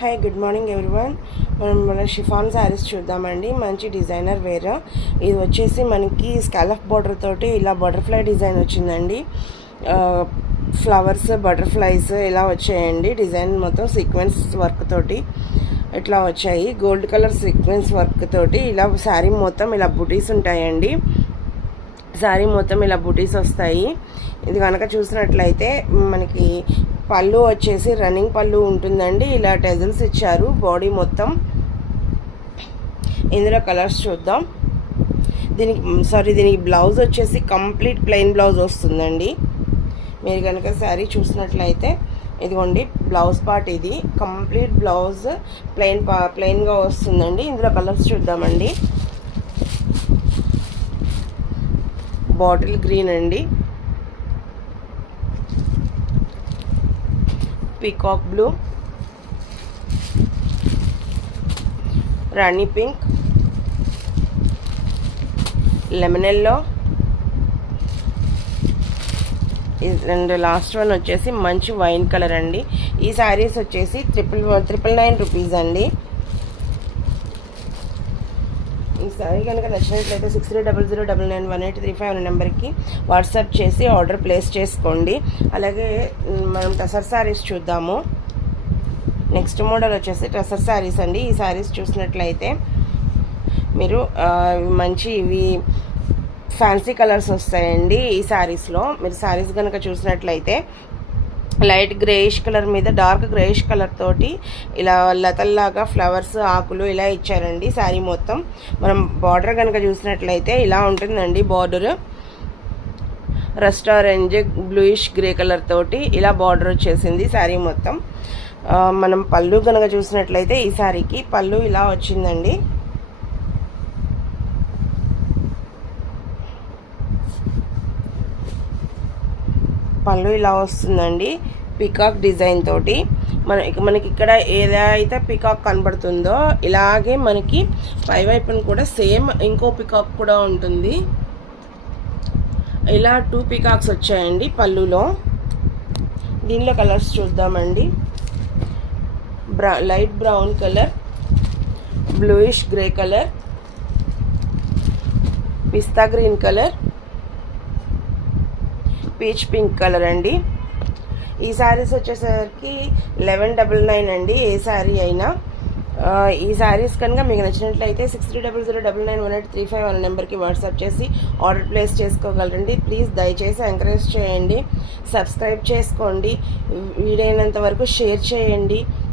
Hi good morning everyone. మన chiffon saris చూద్దామండి. మంచి డిజైనర్ వేర్. ఇది వచ్చేసి మనకి స్కాలఫ్ బార్డర్ తోటి ఇలా బటర్ఫ్లై డిజైన్ వచ్చిందండి. ఫ్లవర్స్ బటర్ఫ్లైస్ ఇలా వచ్చాయండి. డిజైన్ మొత్తం సీక్వెన్స్ వర్క్ తోటి ఇట్లా వచ్చాయి. గోల్డ్ కలర్ సీక్వెన్స్ వర్క్ తోటి ఇలా శారీ మొత్తం ఇలా బుటీస్ ఉంటాయండి. శారీ మొత్తం ఇలా బుటీస్ వస్తాయి. ఇది కనుక చూసినట్లయితే మనకి పళ్ళు వచ్చేసి రన్నింగ్ పళ్ళు ఉంటుందండి. ఇలా టెజల్స్ ఇచ్చారు బాడీ మొత్తం. ఇందులో కలర్స్ చూద్దాం. దీనికి బ్లౌజ్ వచ్చేసి కంప్లీట్ ప్లెయిన్ బ్లౌజ్ వస్తుందండి. మీరు కనుక శారీ చూసినట్లయితే ఇదిగోండి బ్లౌజ్ పార్ట్. ఇది కంప్లీట్ బ్లౌజ్ ప్లెయిన్గా వస్తుందండి. ఇందులో కలర్స్ చూద్దామండి. బాటిల్ గ్రీన్ అండి, peacock blue, Rani pink, lemon yellow, and last one వచ్చేసి మంచి వైన్ కలర్ అండి. ఈ శారీస్ వచ్చేసి 999 రూపీస్ అండి. ఈ శారీ కనుక నచ్చినట్లయితే 6300991835 అనే నెంబర్కి వాట్సాప్ చేసి ఆర్డర్ ప్లేస్ చేసుకోండి. అలాగే మనం టసర్ శారీస్ చూద్దాము. నెక్స్ట్ మోడల్ వచ్చేసి టసర్ శారీస్ అండి. ఈ శారీస్ చూసినట్లయితే మీరు ఇవి ఫ్యాన్సీ కలర్స్ వస్తాయండి. ఈ శారీస్లో మీరు శారీస్ కనుక చూసినట్లయితే లైట్ గ్రేయిష్ కలర్ మీద డార్క్ గ్రేయిష్ కలర్ తోటి ఇలా లతల్లాగా ఫ్లవర్స్ ఆకులు ఇలా ఇచ్చారండి. శారీ మొత్తం మనం బార్డర్ కనుక చూసినట్లయితే ఇలా ఉంటుందండి. Border rust orange bluish grey colour తోటి ఇలా బార్డర్ వచ్చేసింది శారీ మొత్తం. మనం పళ్ళు కనుక చూసినట్లయితే ఈ శారీకి పళ్ళు ఇలా వచ్చిందండి. పళ్ళు ఇలా వస్తుందండి పీకాక్ డిజైన్ తోటి. మనకి ఇక్కడ ఏదైతే పీకాక్ కనబడుతుందో ఇలాగే మనకి పై వైపున కూడా సేమ్ ఇంకో పీకాక్ కూడా ఉంటుంది. ఇలా 2 పీకాక్స్ వచ్చాయండి పళ్ళులో. దీనిలో కలర్స్ చూద్దామండి. Light brown colour, bluish grey colour, pista green colour, peach pink colour అండి. ఈ శారీస్ వచ్చేసరికి 1199 అండి. ఏ శారీ అయినా ఈ శారీస్ కనుక మీకు నచ్చినట్లయితే 6300991835 అనే నెంబర్కి వాట్సాప్ చేసి ఆర్డర్ ప్లేస్ చేసుకోగలరండి. ప్లీజ్ దయచేసి ఎంకరేజ్ చేయండి, సబ్స్క్రైబ్ చేసుకోండి, వీలైనంత వరకు షేర్ చేయండి.